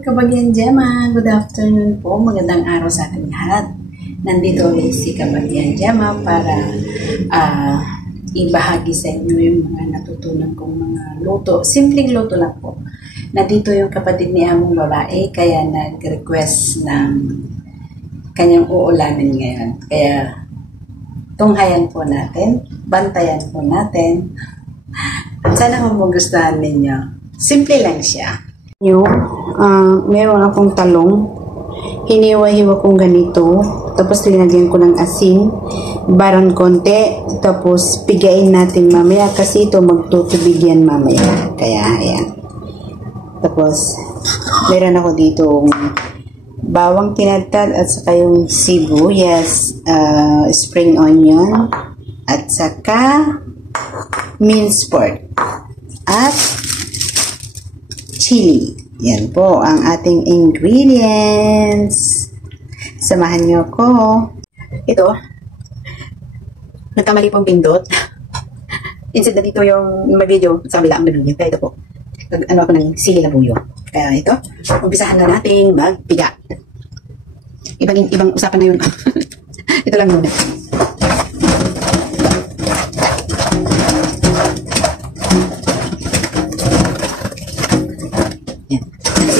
Kabagyan Gemma. Good afternoon po. Magandang araw sa ating lahat. Nandito ulit si Kabagyan Gemma para ibahagi sa inyo yung mga natutunan kong mga luto. Simpleng luto lang po. Nandito yung kapatid ni among babae kaya nag-request ng kanyang uulamin ngayon. Kaya tunghayan po natin, bantayan po natin. At sana magugustuhan ninyo. Simple lang siya. Meron akong talong. Hiniwa-hiwa kong ganito. Tapos linagyan ko ng asin. Barang konti. Tapos pigain natin mamaya. Kasi ito magtutubig yan mamaya. Kaya ayan. Tapos meron ako dito bawang tinadtad at saka yung sibuyas, spring onion, at saka minced pork. At chili. Yan po ang ating ingredients. Samahan nyo ko. Ito, nagkamali pong pindot. Instead na dito yung may video, sa kabila ang video. Kaya ito po, ano ako ng sili labuyo. Kaya ito, umpisahan na natin magpiga. Ibang usapan na yun. Ito lang muna.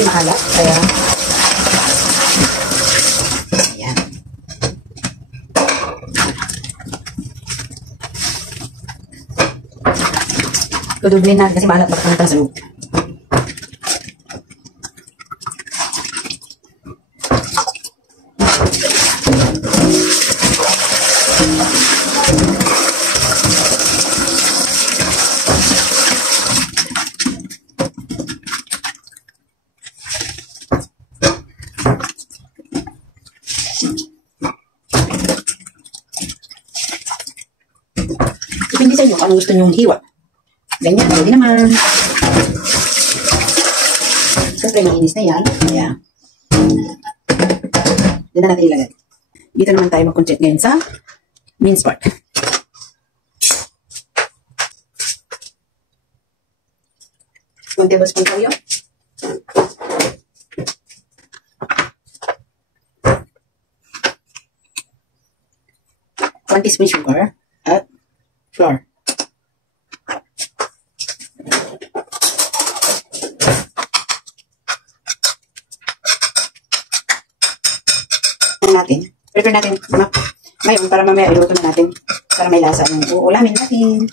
Mahalat, kaya ayan. Tudublin natin kasi mahalat baka sa loob. Depende sa inyo kung anong gusto nyong hiwa. Ganyan, pwede naman. Siyempre, mainis na yan. Kaya, doon na natin ilagay. Dito naman tayo mag-concentrate ngayon sa minced pork. One tablespoon toyo. One teaspoon sugar at flour. Prepare natin ngayon para mamaya iluto na natin para may lasa yung uulamin natin.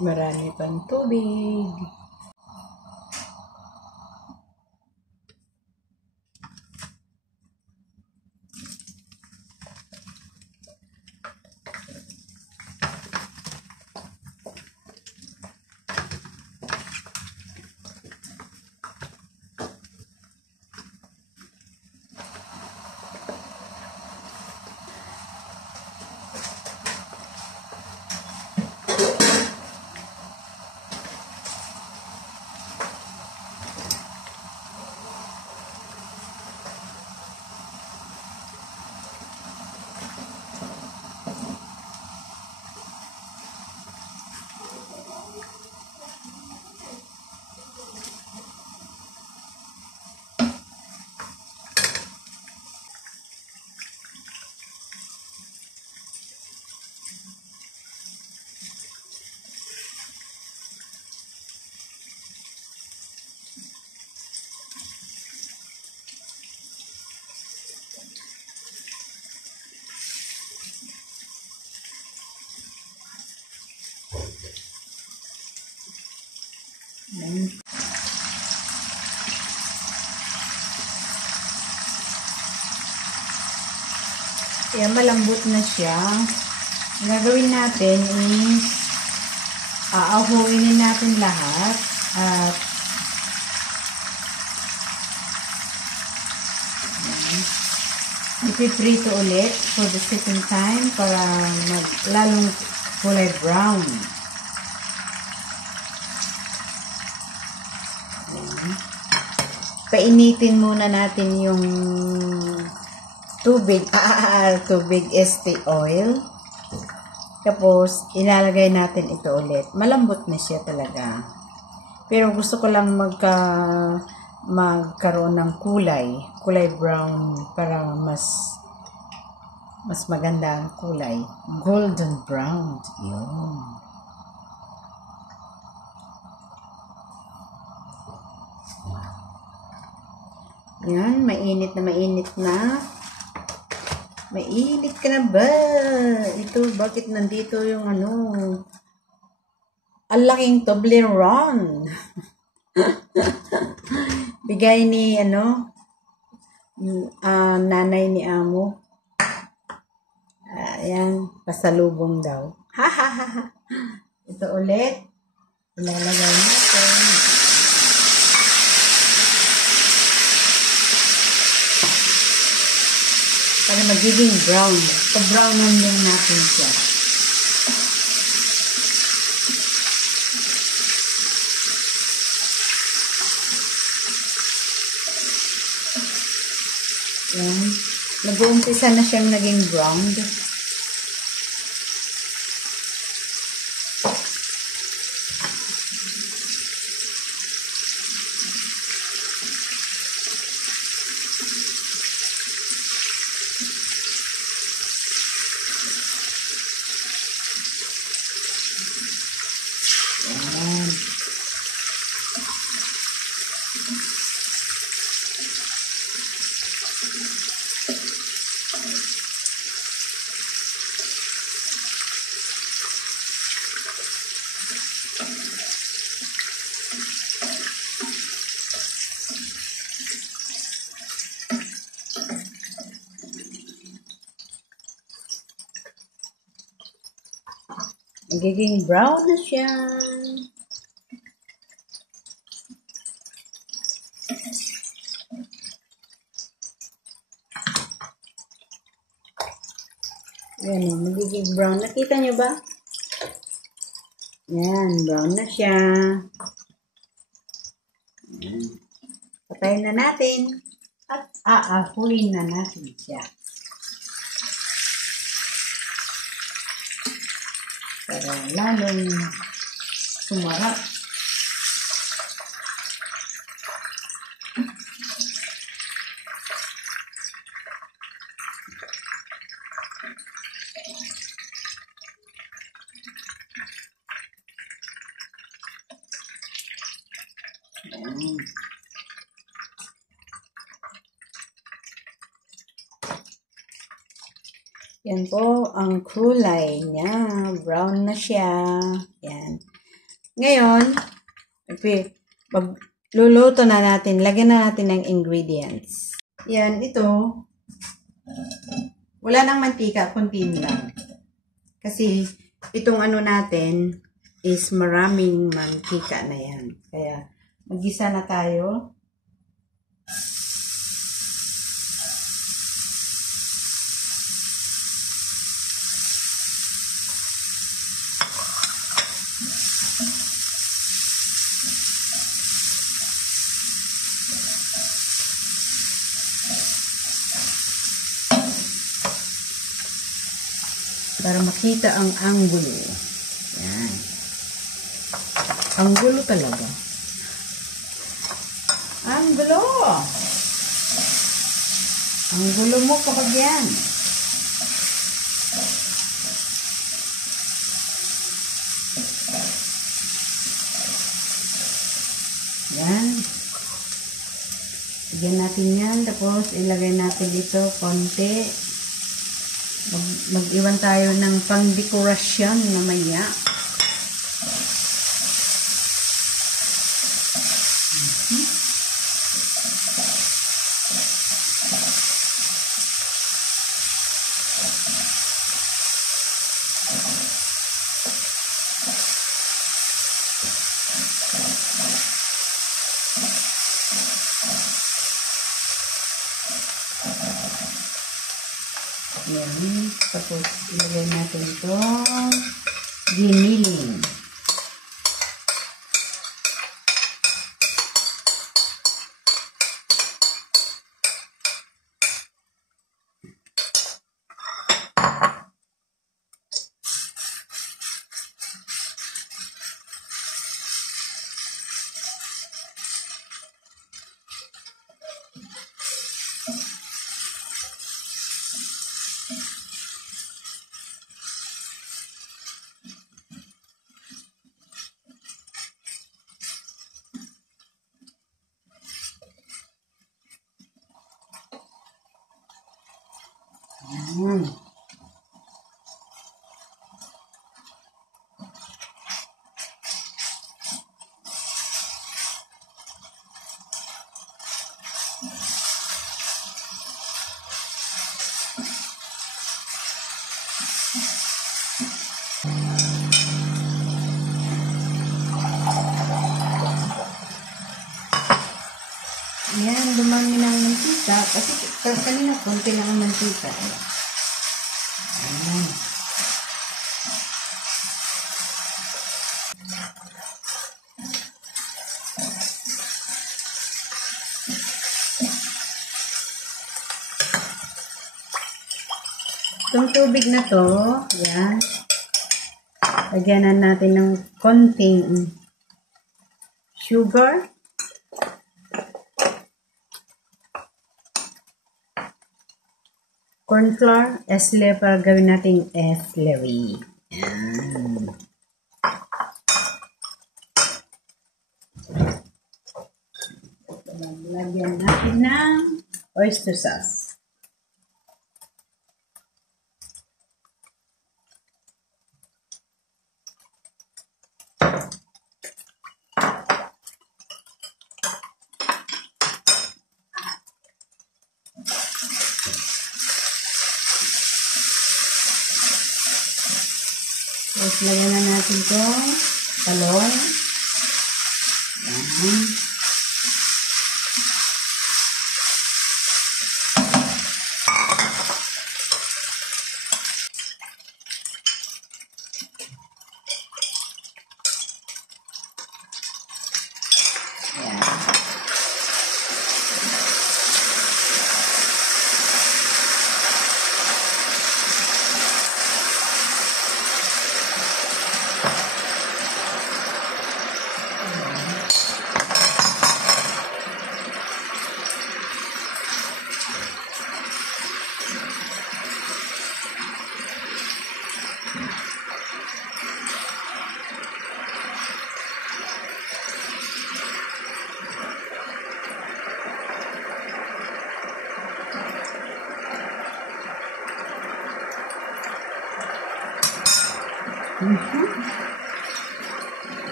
Marami pang tubig. Kaya malambot na siya. Ang gagawin natin is aahuinin natin lahat at ipiprito ulit for the second time para lalong kulay brown. painitin muna natin yung tubig, tubig tea oil. Tapos, ilalagay natin ito ulit. Malambot na siya talaga. Pero gusto ko lang magkaroon ng kulay brown para mas maganda ang kulay. Golden brown. Yun. Yan, mainit na mainit na. Mainit ka na ba? Ito, bakit nandito yung ang laking Toblerone. Bigay ni, nanay ni Amo. Ayan, pasalubong daw. Ito ulit. Ilalagay natin. Para magiging brown. Pa-brownan lang natin siya. Yan. Nag-uumpisa na siyang naging brown. Magiging brown na siya. Yan, magiging brown. Nakita nyo ba? Yan, brown na siya. Yan. Patayin na natin. At aahuin na natin siya. Para lalong sumarap. Yan po ang kulay niya. Brown na siya. Yan. Ngayon, magluluto na natin. Lagyan na natin ng ingredients. Yan, ito. Wala nang mantika, kunti lang. Kasi, itong natin is maraming mantika na yan. Kaya, mag-gisa na tayo. Para makita ang anggulo. Yan. Anggulo talaga. Anggulo! Anggulo mo kapag yan. Yan. Lagyan natin yan. Tapos ilagay natin dito konti. Mag-iwan tayo ng pang-dekorasyon mamaya. Yan. Tapos, ilagay natin ito. Giniling. Yan. Yan, dumami ng mantika. Kasi kanina konti lang ang mantika. Ayan. Itong tubig na to, yan. Lagyan natin ng konting sugar. Corn flour, esle para gawin natin eslery. Yan. Lagyan natin ng oyster sauce. Tapos lagyan na natin itong talong. Yan.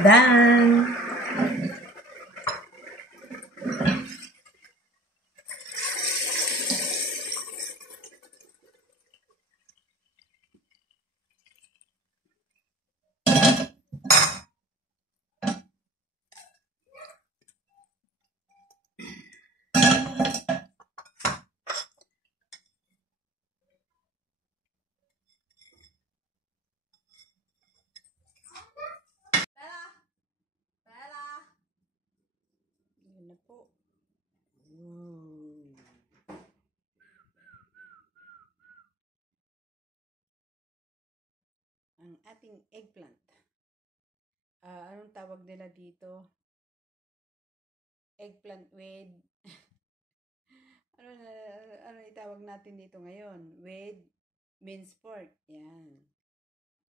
Done. Yun na po. Ang ating eggplant. Anong tawag nila dito? Eggplant with ano itawag natin dito ngayon? With minced pork. Yan.